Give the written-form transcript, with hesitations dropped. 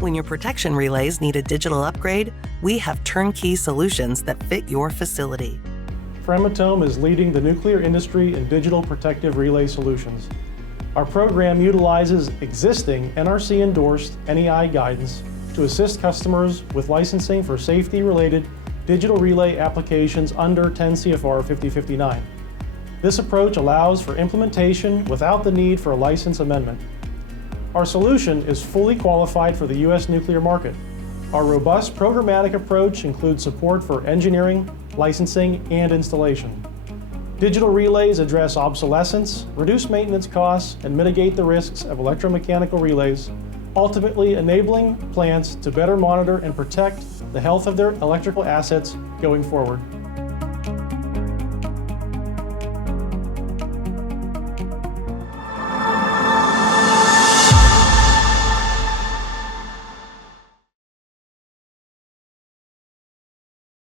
When your protection relays need a digital upgrade, we have turnkey solutions that fit your facility. Framatome is leading the nuclear industry in digital protective relay solutions. Our program utilizes existing NRC-endorsed NEI guidance to assist customers with licensing for safety-related digital relay applications under 10 CFR 5059. This approach allows for implementation without the need for a license amendment. Our solution is fully qualified for the U.S. nuclear market. Our robust programmatic approach includes support for engineering, licensing, and installation. Digital relays address obsolescence, reduce maintenance costs, and mitigate the risks of electromechanical relays, ultimately enabling plants to better monitor and protect the health of their electrical assets going forward.